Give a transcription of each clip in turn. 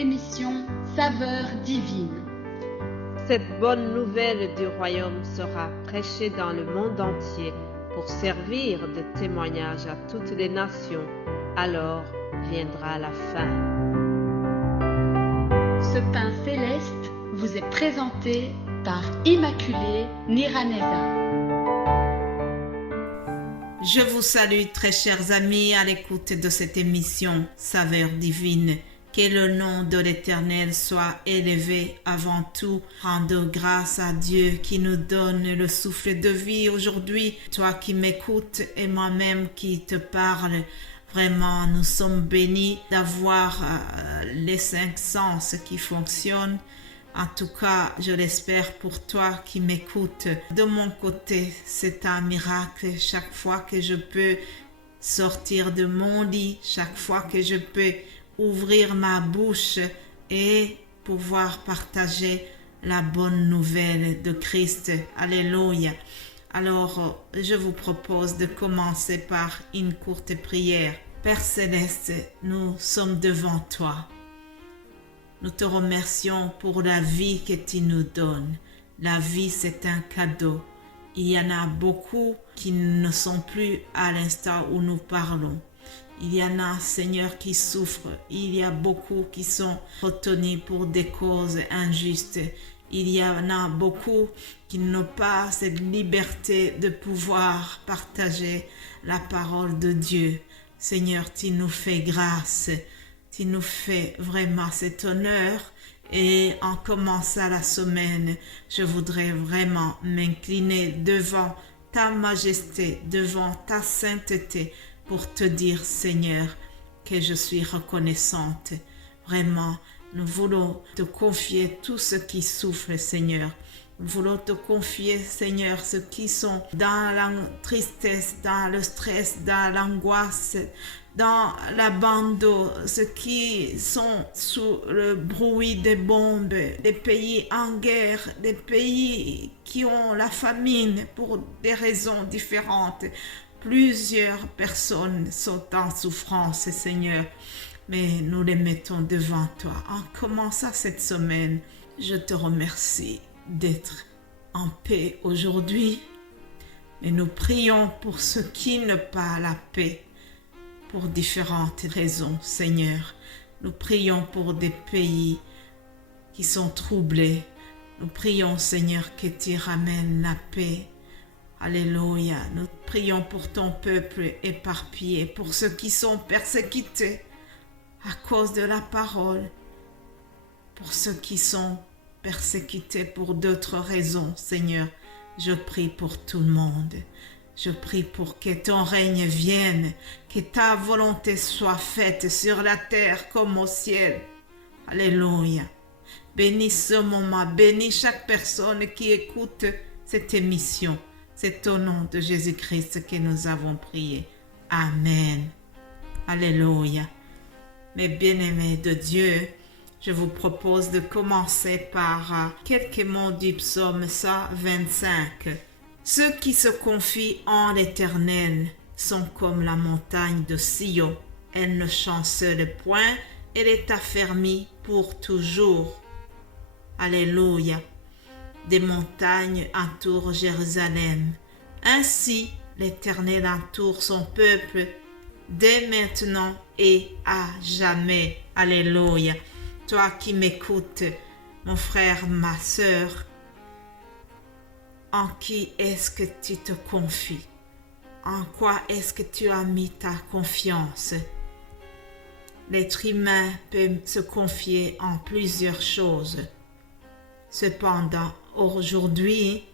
l'émission Saveur divine. Cette bonne nouvelle du royaume sera prêchée dans le monde entier pour servir de témoignage à toutes les nations. Alors viendra la fin. Ce pain céleste vous est présenté par Immaculée Niraneza. Je vous salue très chers amis à l'écoute de cette émission Saveur divine. Que le nom de l'Éternel soit élevé avant tout. Rendons grâce à Dieu qui nous donne le souffle de vie aujourd'hui. Toi qui m'écoutes et moi-même qui te parle. Vraiment, nous sommes bénis d'avoir les 5 sens qui fonctionnent. En tout cas, je l'espère pour toi qui m'écoutes. De mon côté, c'est un miracle chaque fois que je peux sortir de mon lit, chaque fois que je peux ouvrir ma bouche et pouvoir partager la bonne nouvelle de Christ. Alléluia. Alors, je vous propose de commencer par une courte prière. Père Céleste, nous sommes devant toi. Nous te remercions pour la vie que tu nous donnes. La vie, c'est un cadeau. Il y en a beaucoup qui ne sont plus à l'instant où nous parlons. Il y en a, Seigneur, qui souffrent. Il y a beaucoup qui sont retenus pour des causes injustes. Il y en a beaucoup qui n'ont pas cette liberté de pouvoir partager la parole de Dieu. Seigneur, tu nous fais grâce. Tu nous fais vraiment cet honneur. Et en commençant la semaine, je voudrais vraiment m'incliner devant ta majesté, devant ta sainteté, pour te dire, Seigneur, que je suis reconnaissante. Vraiment, nous voulons te confier tout ce qui souffre, Seigneur. Nous voulons te confier, Seigneur, ceux qui sont dans la tristesse, dans le stress, dans l'angoisse, dans l'abandon, ceux qui sont sous le bruit des bombes, des pays en guerre, des pays qui ont la famine pour des raisons différentes. Plusieurs personnes sont en souffrance, Seigneur, mais nous les mettons devant toi. En commençant cette semaine, je te remercie d'être en paix aujourd'hui, mais nous prions pour ceux qui n'ont pas la paix pour différentes raisons, Seigneur. Nous prions pour des pays qui sont troublés. Nous prions, Seigneur, que tu ramènes la paix. Alléluia. Nous prions pour ton peuple éparpillé, pour ceux qui sont persécutés à cause de la parole, pour ceux qui sont persécutés pour d'autres raisons, Seigneur. Je prie pour tout le monde. Je prie pour que ton règne vienne, que ta volonté soit faite sur la terre comme au ciel. Alléluia. Bénis ce moment, bénis chaque personne qui écoute cette émission. C'est au nom de Jésus-Christ que nous avons prié. Amen. Alléluia. Mes bien-aimés de Dieu, je vous propose de commencer par quelques mots du psaume 125. Ceux qui se confient en l'Éternel sont comme la montagne de Sion. Elle ne chancelle point, elle est affermie pour toujours. Alléluia. Des montagnes entourent Jérusalem. Ainsi, l'Éternel entoure son peuple dès maintenant et à jamais. Alléluia. Toi qui m'écoutes, mon frère, ma sœur, en qui est-ce que tu te confies? En quoi est-ce que tu as mis ta confiance? L'être humain peut se confier en plusieurs choses. Cependant, aujourd'hui,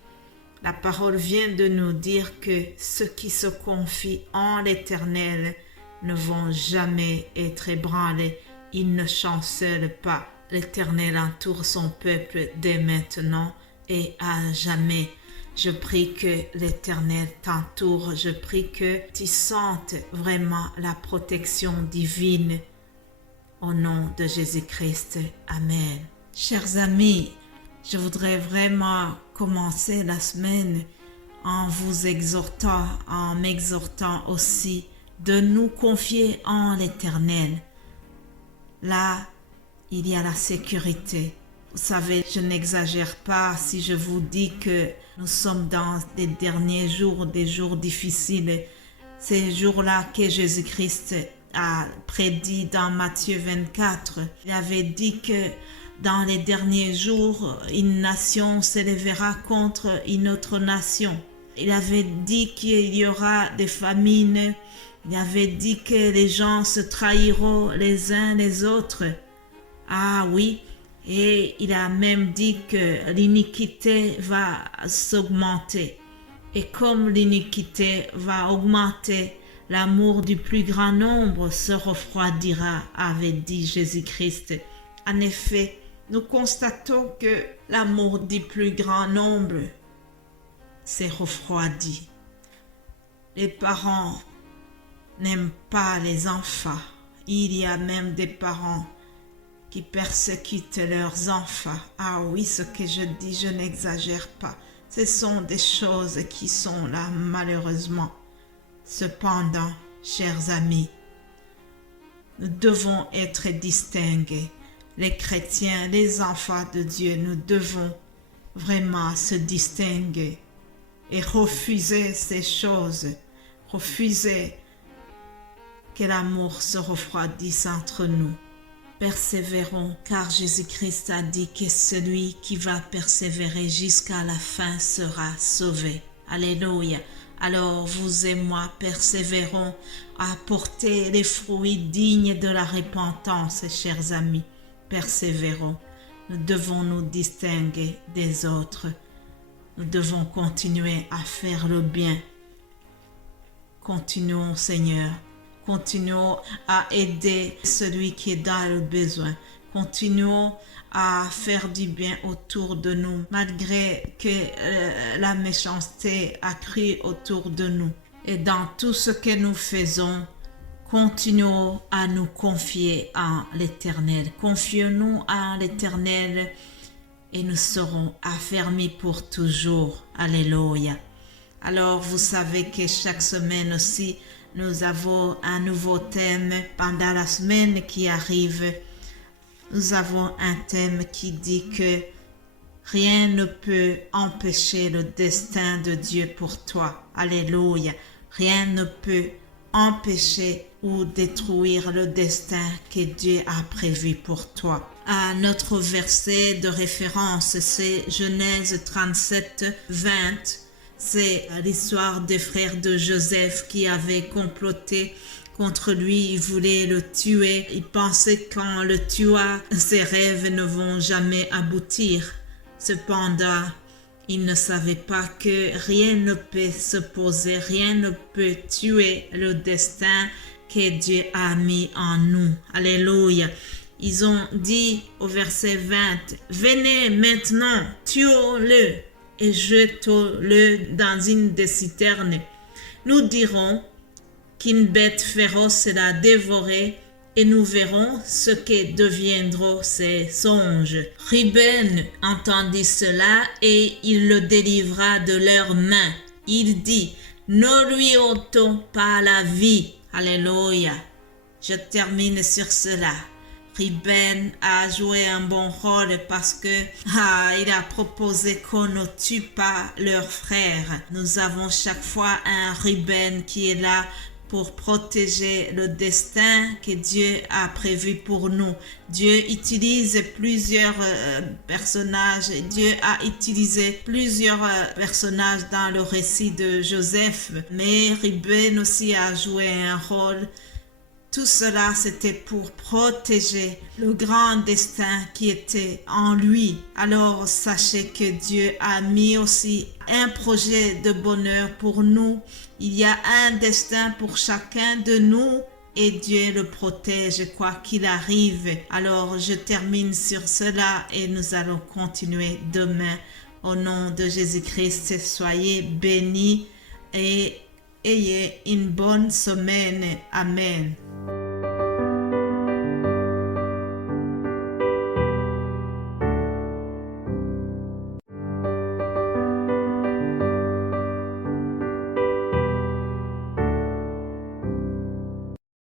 la parole vient de nous dire que ceux qui se confient en l'Éternel ne vont jamais être ébranlés. Ils ne chancellent pas. L'Éternel entoure son peuple dès maintenant et à jamais. Je prie que l'Éternel t'entoure. Je prie que tu sentes vraiment la protection divine. Au nom de Jésus-Christ. Amen. Chers amis, je voudrais vraiment commencer la semaine en vous exhortant, en m'exhortant aussi de nous confier en l'Éternel. Là, il y a la sécurité. Vous savez, je n'exagère pas si je vous dis que nous sommes dans les derniers jours, des jours difficiles. Ces jours-là que Jésus-Christ a prédit dans Matthieu 24. Il avait dit que dans les derniers jours, une nation s'élèvera contre une autre nation. Il avait dit qu'il y aura des famines. Il avait dit que les gens se trahiront les uns les autres. Ah oui, et il a même dit que l'iniquité va s'augmenter. Et comme l'iniquité va augmenter, l'amour du plus grand nombre se refroidira, avait dit Jésus-Christ. En effet, nous constatons que l'amour du plus grand nombre s'est refroidi. Les parents n'aiment pas les enfants. Il y a même des parents qui persécutent leurs enfants. Ah oui, ce que je dis, je n'exagère pas. Ce sont des choses qui sont là, malheureusement. Cependant, chers amis, nous devons être distingués. Les chrétiens, les enfants de Dieu, nous devons vraiment se distinguer et refuser ces choses, refuser que l'amour se refroidisse entre nous. Persévérons, car Jésus-Christ a dit que celui qui va persévérer jusqu'à la fin sera sauvé. Alléluia. Alors vous et moi persévérons à porter les fruits dignes de la repentance, chers amis. Persévérons. Nous devons nous distinguer des autres. Nous devons continuer à faire le bien. Continuons, Seigneur. Continuons à aider celui qui est dans le besoin. Continuons à faire du bien autour de nous, malgré que la méchanceté a crié autour de nous. Et dans tout ce que nous faisons, continuons à nous confier en l'Éternel. Confions-nous en l'Éternel et nous serons affermis pour toujours. Alléluia. Alors, vous savez que chaque semaine aussi, nous avons un nouveau thème pendant la semaine qui arrive. Nous avons un thème qui dit que rien ne peut empêcher le destin de Dieu pour toi. Alléluia. Rien ne peut empêcher ou détruire le destin que Dieu a prévu pour toi. Notre verset de référence, c'est Genèse 37, 20. C'est l'histoire des frères de Joseph qui avaient comploté contre lui. Ils voulaient le tuer. Ils pensaient qu'en le tuant, ses rêves ne vont jamais aboutir. Cependant, ils ne savaient pas que rien ne peut s'opposer, rien ne peut tuer le destin que Dieu a mis en nous. Alléluia. Ils ont dit au verset 20, « Venez maintenant, tuons-le et jetons-le dans une des citernes. Nous dirons qu'une bête féroce l'a dévoré et nous verrons ce que deviendront ses songes. » Ruben entendit cela et il le délivra de leurs mains. Il dit, « Ne lui ôtons pas la vie. » Alléluia. Je termine sur cela. Ruben a joué un bon rôle parce que il a proposé qu'on ne tue pas leurs frères. Nous avons chaque fois un Ruben qui est là pour protéger le destin que Dieu a prévu pour nous. Dieu utilise plusieurs personnages. Dieu a utilisé plusieurs personnages dans le récit de Joseph. Mais Ruben aussi a joué un rôle. Tout cela, c'était pour protéger le grand destin qui était en lui. Alors, sachez que Dieu a mis aussi un projet de bonheur pour nous. Il y a un destin pour chacun de nous et Dieu le protège quoi qu'il arrive. Alors, je termine sur cela et nous allons continuer demain. Au nom de Jésus-Christ, soyez bénis et ayez une bonne semaine. Amen.